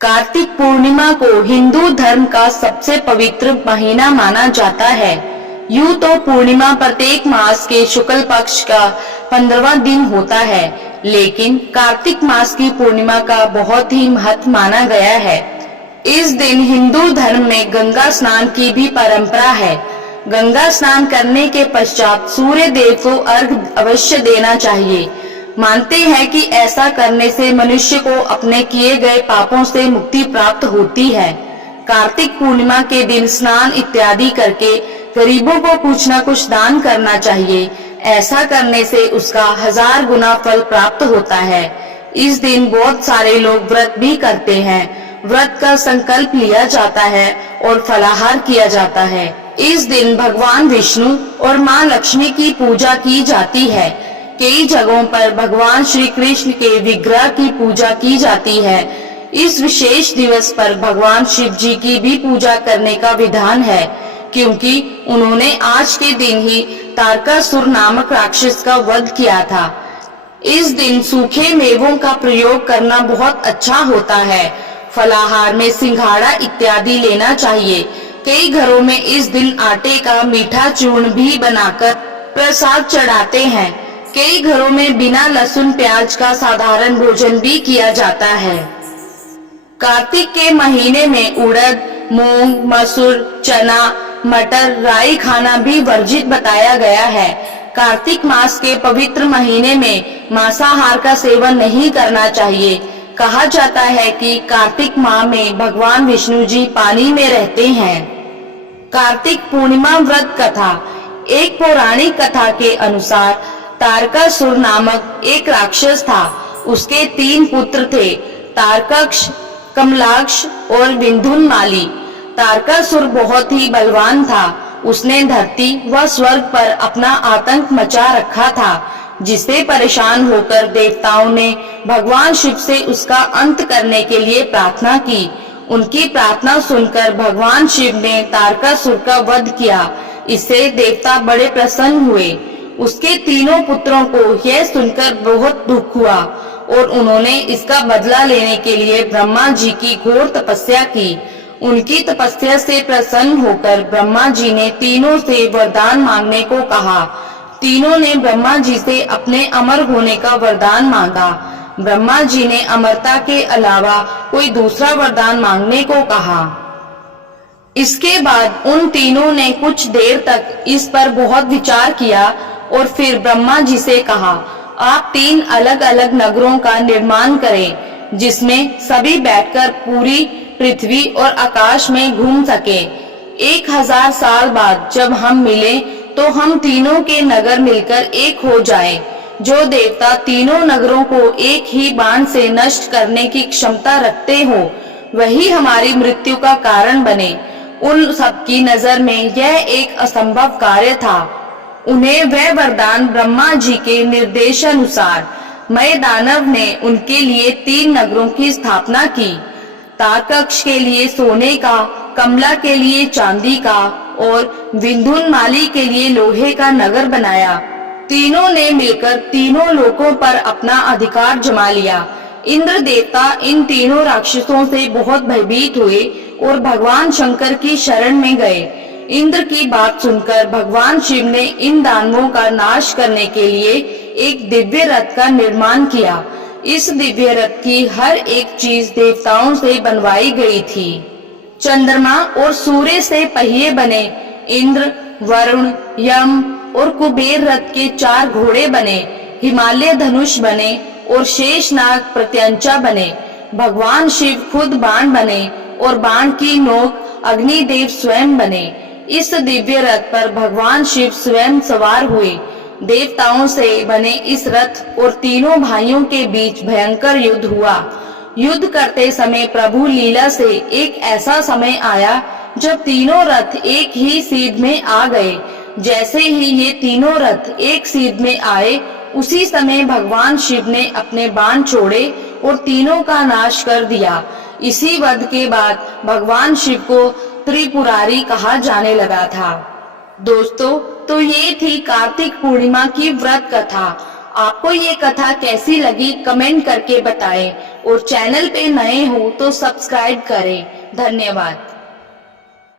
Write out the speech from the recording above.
कार्तिक पूर्णिमा को हिंदू धर्म का सबसे पवित्र महीना माना जाता है। यूं तो पूर्णिमा प्रत्येक मास के शुक्ल पक्ष का 15वां दिन होता है, लेकिन कार्तिक मास की पूर्णिमा का बहुत ही महत्व माना गया है। इस दिन हिंदू धर्म में गंगा स्नान की भी परंपरा है। गंगा स्नान करने के पश्चात सूर्य देव को अर्घ्य अवश्य देना चाहिए। मानते हैं कि ऐसा करने से मनुष्य को अपने किए गए पापों से मुक्ति प्राप्त होती है। कार्तिक पूर्णिमा के दिन स्नान इत्यादि करके गरीबों को कुछ न कुछ दान करना चाहिए। ऐसा करने से उसका 1000 गुना फल प्राप्त होता है। इस दिन बहुत सारे लोग व्रत भी करते हैं। व्रत का संकल्प लिया जाता है और फलाहार किया जाता है। इस दिन भगवान विष्णु और माँ लक्ष्मी की पूजा की जाती है। कई जगहों पर भगवान श्री कृष्ण के विग्रह की पूजा की जाती है। इस विशेष दिवस पर भगवान शिव जी की भी पूजा करने का विधान है, क्योंकि उन्होंने आज के दिन ही तारकासुर नामक राक्षस का वध किया था। इस दिन सूखे मेवों का प्रयोग करना बहुत अच्छा होता है। फलाहार में सिंघाड़ा इत्यादि लेना चाहिए। कई घरों में इस दिन आटे का मीठा चूर्ण भी बनाकर प्रसाद चढ़ाते हैं। कई घरों में बिना लहसुन प्याज का साधारण भोजन भी किया जाता है। कार्तिक के महीने में उड़द, मूंग, मसूर, चना, मटर, राई खाना भी वर्जित बताया गया है। कार्तिक मास के पवित्र महीने में मांसाहार का सेवन नहीं करना चाहिए। कहा जाता है कि कार्तिक माह में भगवान विष्णु जी पानी में रहते हैं। कार्तिक पूर्णिमा व्रत कथा। एक पौराणिक कथा के अनुसार तारकासुर नामक एक राक्षस था। उसके 3 पुत्र थे, तारकक्ष, कमलाक्ष और विंधुनमाली। तारकासुर बहुत ही बलवान था। उसने धरती व स्वर्ग पर अपना आतंक मचा रखा था, जिससे परेशान होकर देवताओं ने भगवान शिव से उसका अंत करने के लिए प्रार्थना की। उनकी प्रार्थना सुनकर भगवान शिव ने तारकासुर का वध किया। इससे देवता बड़े प्रसन्न हुए। उसके 3 पुत्रों को यह सुनकर बहुत दुख हुआ और उन्होंने इसका बदला लेने के लिए ब्रह्मा जी की घोर तपस्या की। उनकी तपस्या से प्रसन्न होकर ब्रह्मा जी ने तीनों से वरदान मांगने को कहा। तीनों ने ब्रह्मा जी से अपने अमर होने का वरदान मांगा। ब्रह्मा जी ने अमरता के अलावा कोई दूसरा वरदान मांगने को कहा। इसके बाद उन तीनों ने कुछ देर तक इस पर बहुत विचार किया और फिर ब्रह्मा जी से कहा, आप 3 अलग अलग नगरों का निर्माण करें, जिसमें सभी बैठकर पूरी पृथ्वी और आकाश में घूम सके। 1000 साल बाद जब हम मिले तो हम तीनों के नगर मिलकर एक हो जाए। जो देवता तीनों नगरों को एक ही बाण से नष्ट करने की क्षमता रखते हो, वही हमारी मृत्यु का कारण बने। उन सबकी नजर में यह एक असंभव कार्य था। उन्हें वह वरदान ब्रह्मा जी के निर्देशानुसार मय दानव ने उनके लिए 3 नगरों की स्थापना की। तारकक्ष के लिए सोने का, कमला के लिए चांदी का और विंधुनमाली के लिए लोहे का नगर बनाया। तीनों ने मिलकर तीनों लोकों पर अपना अधिकार जमा लिया। इंद्र देवता इन तीनों राक्षसों से बहुत भयभीत हुए और भगवान शंकर की शरण में गए। इंद्र की बात सुनकर भगवान शिव ने इन दानवों का नाश करने के लिए एक दिव्य रथ का निर्माण किया। इस दिव्य रथ की हर एक चीज देवताओं से बनवाई गई थी। चंद्रमा और सूर्य से पहिए बने। इंद्र, वरुण, यम और कुबेर रथ के 4 घोड़े बने। हिमालय धनुष बने और शेषनाग प्रत्यंचा बने। भगवान शिव खुद बाण बने और बाण की नोक अग्निदेव स्वयं बने। इस दिव्य रथ पर भगवान शिव स्वयं सवार हुए। देवताओं से बने इस रथ और तीनों भाइयों के बीच भयंकर युद्ध हुआ। युद्ध करते समय प्रभु लीला से एक ऐसा समय आया जब तीनों रथ एक ही सीध में आ गए। जैसे ही ये तीनों रथ एक सीध में आए, उसी समय भगवान शिव ने अपने बाण छोड़े और तीनों का नाश कर दिया। इसी वध के बाद भगवान शिव को त्रिपुरारी कहा जाने लगा था। दोस्तों, तो ये थी कार्तिक पूर्णिमा की व्रत कथा। आपको ये कथा कैसी लगी कमेंट करके बताएं और चैनल पे नए हो तो सब्सक्राइब करें। धन्यवाद।